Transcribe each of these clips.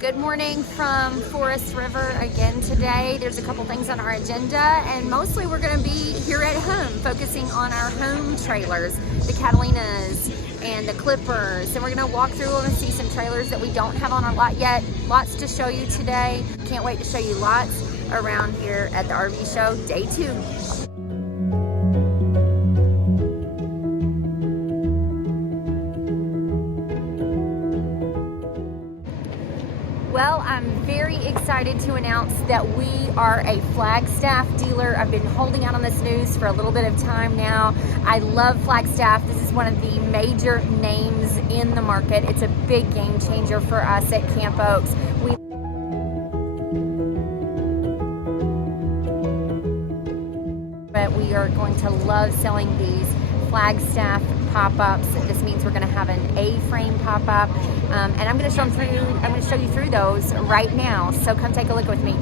Good morning from Forest River again today. There's a couple things on our agenda, and mostly we're going to be here at home, focusing on our home trailers, the Catalinas and the Clippers, and we're going to walk through them and see some trailers that we don't have on our lot yet. Lots to show you today. Can't wait to show you lots around here at the RV show, day 2. Well, I'm very excited to announce that we are a Flagstaff dealer. I've been holding out on this news for a little bit of time now. I love Flagstaff. This is one of the major names in the market. It's a big game changer for us at Camp Oaks. But we are going to love selling these Flagstaff pop-ups. This means we're going to have an A-frame pop-up, and I'm going to show them through. I'm going to show you through those right now. So come take a look with me.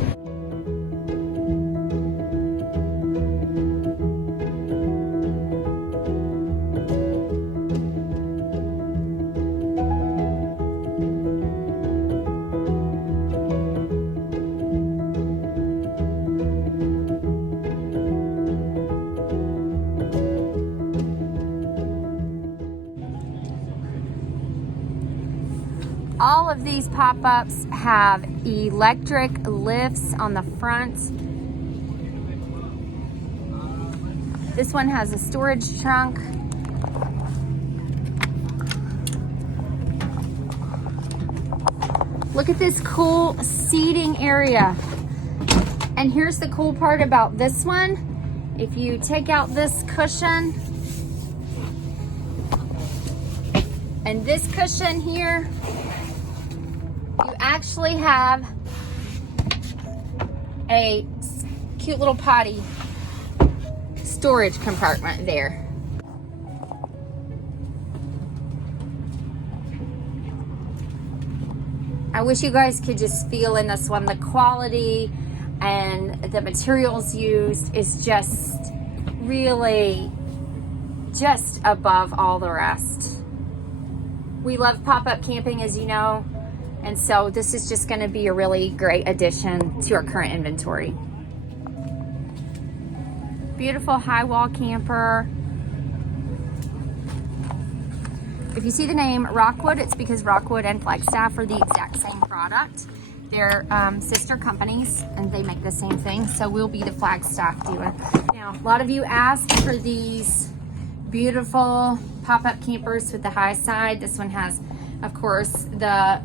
All of these pop-ups have electric lifts on the front. This one has a storage trunk. Look at this cool seating area. And here's the cool part about this one. If you take out this cushion and this cushion here, you actually have a cute little potty storage compartment there. I wish you guys could just feel in this one. The quality and the materials used is just really just above all the rest. We love pop-up camping, as you know. And so this is just going to be a really great addition to our current inventory. Beautiful high wall camper. If you see the name Rockwood, it's because Rockwood and Flagstaff are the exact same product. They're sister companies and they make the same thing. So we'll be the Flagstaff dealer. Now, a lot of you asked for these beautiful pop-up campers with the high side. This one has, of course, the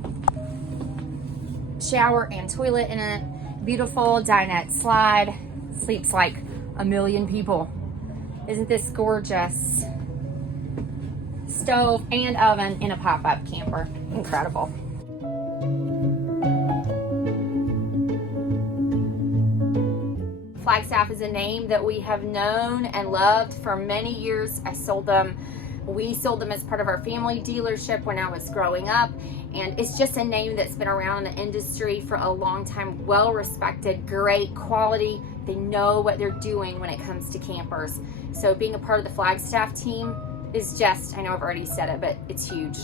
shower and toilet in it. Beautiful dinette slide. Sleeps like a million people. Isn't this gorgeous? Stove and oven in a pop-up camper. Incredible. Flagstaff is a name that we have known and loved for many years. We sold them as part of our family dealership when I was growing up, and it's just a name that's been around in the industry for a long time. Well respected, great quality. They know what they're doing when it comes to campers. So being a part of the Flagstaff team is just, I know I've already said it, but it's huge.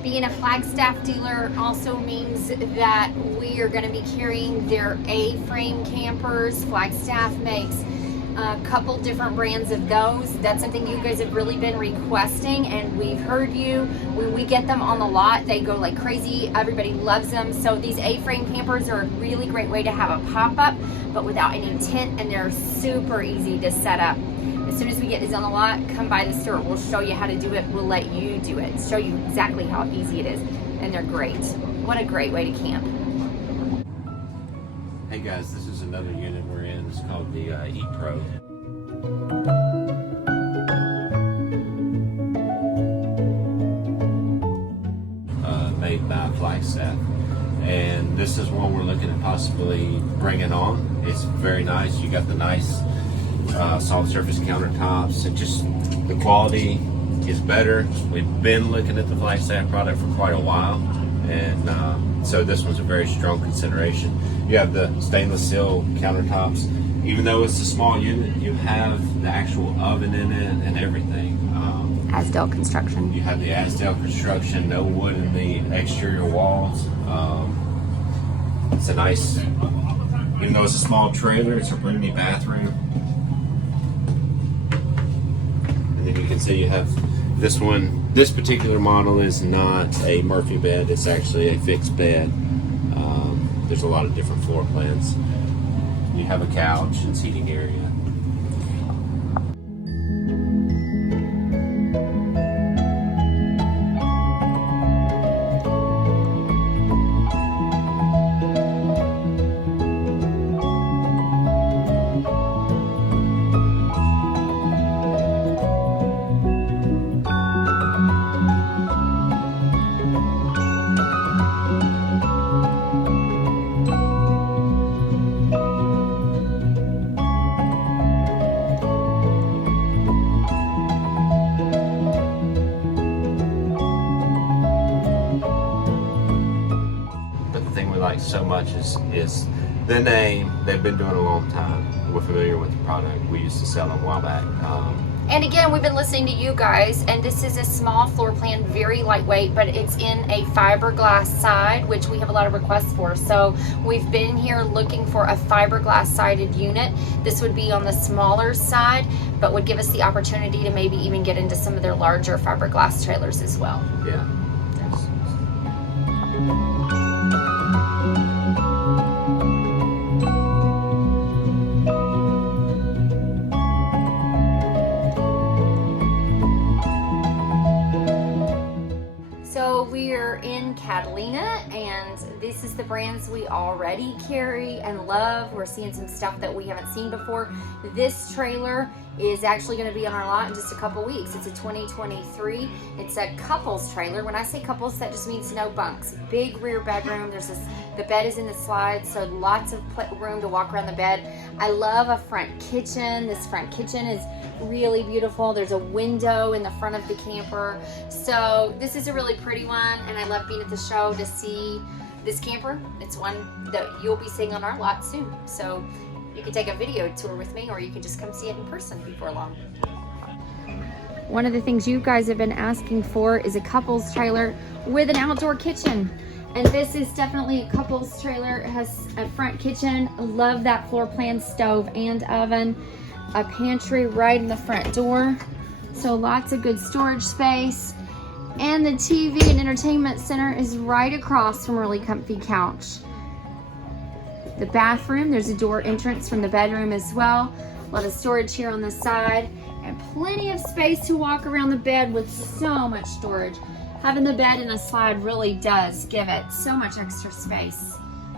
Being a Flagstaff dealer also means that we are going to be carrying their A-frame campers. Flagstaff makes a couple different brands of those. That's something you guys have really been requesting, and we've heard you. When we get them on the lot, they go like crazy. Everybody loves them. So these A-frame campers are a really great way to have a pop-up, but without any tent, and they're super easy to set up. As soon as we get these on the lot, come by the store. We'll show you how to do it. We'll let you do it. Show you exactly how easy it is. And they're great. What a great way to camp. Hey guys, this is another unit we're in. It's called the E-Pro. Made by Flagstaff. And this is one we're looking at possibly bringing on. It's very nice. You got the nice soft surface countertops, and just the quality is better. We've been looking at the Flagstaff product for quite a while, and so this one's a very strong consideration. You have the stainless steel countertops. Even though it's a small unit, you have the actual oven in it and everything. Asdale construction. You have the Asdale construction, no wood in the exterior walls. It's a nice, even though it's a small trailer, it's a roomy bathroom. And then you can see you have this one. This particular model is not a Murphy bed, it's actually a fixed bed. There's a lot of different floor plans. You have a couch and seating area. Like so much is the name. They've been doing it a long time. We're familiar with the product. We used to sell them a while back. And again, we've been listening to you guys, and this is a small floor plan, very lightweight, but it's in a fiberglass side, which we have a lot of requests for. So we've been here looking for a fiberglass sided unit. This would be on the smaller side, but would give us the opportunity to maybe even get into some of their larger fiberglass trailers as well. Yeah. We're in Catalina, and this is the brands we already carry and love. We're seeing some stuff that we haven't seen before. This trailer is actually going to be on our lot in just a couple weeks. It's a 2023. It's a couples trailer. When I say couples, that just means no bunks. Big rear bedroom. The bed is in the slide, so lots of room to walk around the bed. I love a front kitchen. This front kitchen is really beautiful. There's a window in the front of the camper. So this is a really pretty one, and I love being at the show to see this camper. It's one that you'll be seeing on our lot soon. So you can take a video tour with me, or you can just come see it in person before long. One of the things you guys have been asking for is a couples trailer with an outdoor kitchen. And this is definitely a couples trailer. It has a front kitchen. Love that floor plan, stove and oven. A pantry right in the front door. So lots of good storage space. And the TV and entertainment center is right across from a really comfy couch. The bathroom, there's a door entrance from the bedroom as well. A lot of storage here on the side. And plenty of space to walk around the bed with so much storage. Having the bed in a slide really does give it so much extra space.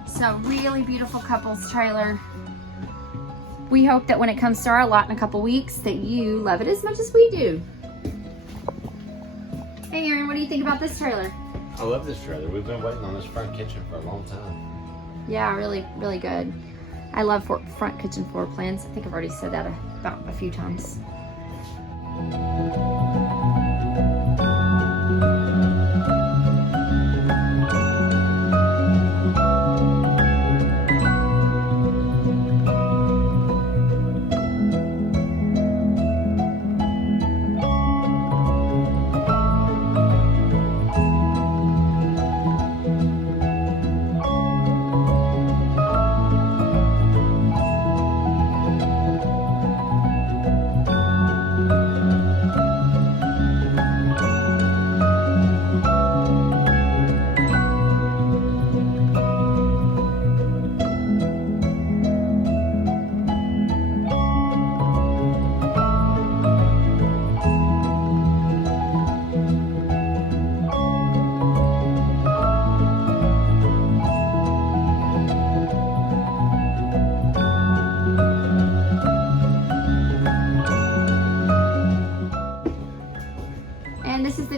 So really beautiful couples trailer. We hope that when it comes to our lot in a couple weeks that you love it as much as we do. Hey Aaron, what do you think about this trailer? I love this trailer. We've been waiting on this front kitchen for a long time. Yeah, really, really good. I love front kitchen floor plans. I think I've already said that about a few times.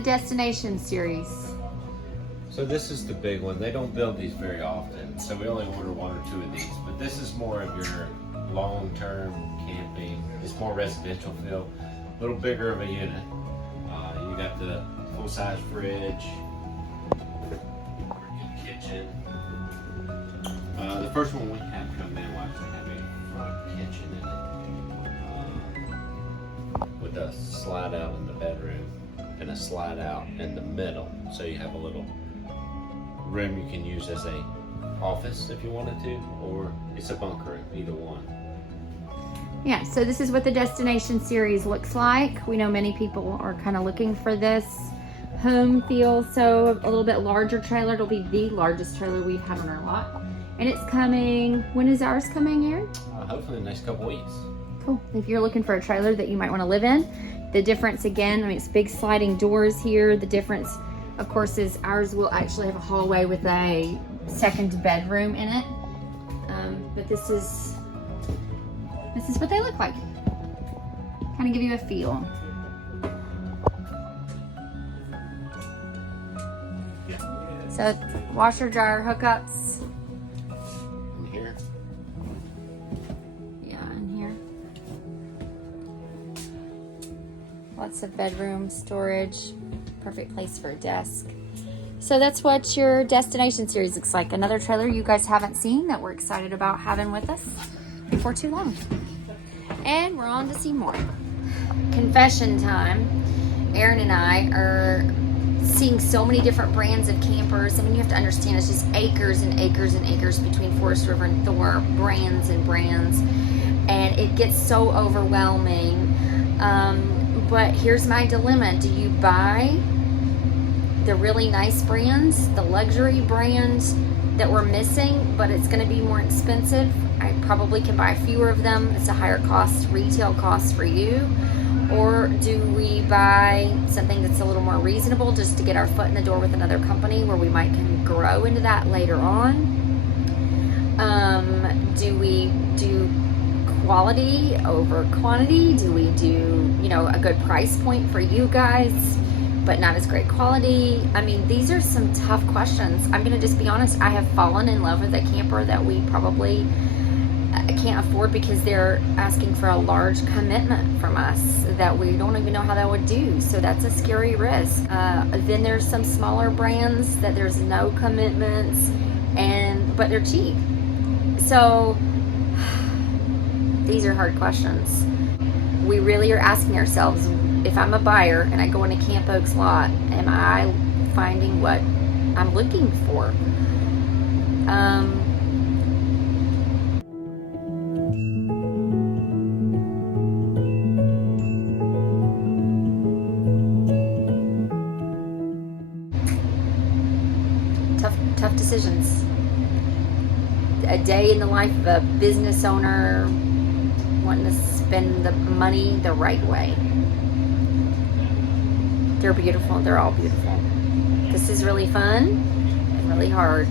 Destination series. So this is the big one. They don't build these very often, so we only order one or two of these. But this is more of your long-term camping. It's more residential feel, a little bigger of a unit. You got the full-size fridge, kitchen. The first one we have come in will actually have a front kitchen in it, with a slide out in the bedroom and a slide out in the middle. So you have a little room you can use as a office if you wanted to, or it's a bunk room, either one. Yeah, so this is what the destination series looks like. We know many people are kind of looking for this home feel, so a little bit larger trailer. It'll be the largest trailer we've had on our lot. And it's coming, when is ours coming, Aaron? Hopefully in the next couple weeks. Cool. If you're looking for a trailer that you might want to live in, the difference again, I mean, it's big sliding doors here. The difference, of course, is ours will actually have a hallway with a second bedroom in it. But this is what they look like. Kind of give you a feel. Yeah. So washer dryer hookups. In here. Yeah, in here. Lots of bedroom storage. Perfect place for a desk. So that's what your destination series looks like. Another trailer you guys haven't seen that we're excited about having with us before too long. And we're on to see more. Confession time. Aaron and I are seeing so many different brands of campers. I mean, you have to understand it's just acres and acres and acres between Forest River and Thor, brands and brands. And it gets so overwhelming. But here's my dilemma. Do you buy the really nice brands, the luxury brands that we're missing, but it's going to be more expensive? I probably can buy fewer of them. It's a higher cost, retail cost for you. Or do we buy something that's a little more reasonable just to get our foot in the door with another company where we might can grow into that later on? Do we do quality over quantity? Do we do, a good price point for you guys, but not as great quality? I mean, these are some tough questions. I'm going to just be honest. I have fallen in love with a camper that we probably can't afford because they're asking for a large commitment from us that we don't even know how that would do. So that's a scary risk. Then there's some smaller brands that there's no commitments, but they're cheap. So these are hard questions. We really are asking ourselves, if I'm a buyer and I go into Camp Oaks lot, am I finding what I'm looking for? Tough decisions. A day in the life of a business owner wanting to spend the money the right way. They're beautiful. They're all beautiful. This is really fun and really hard.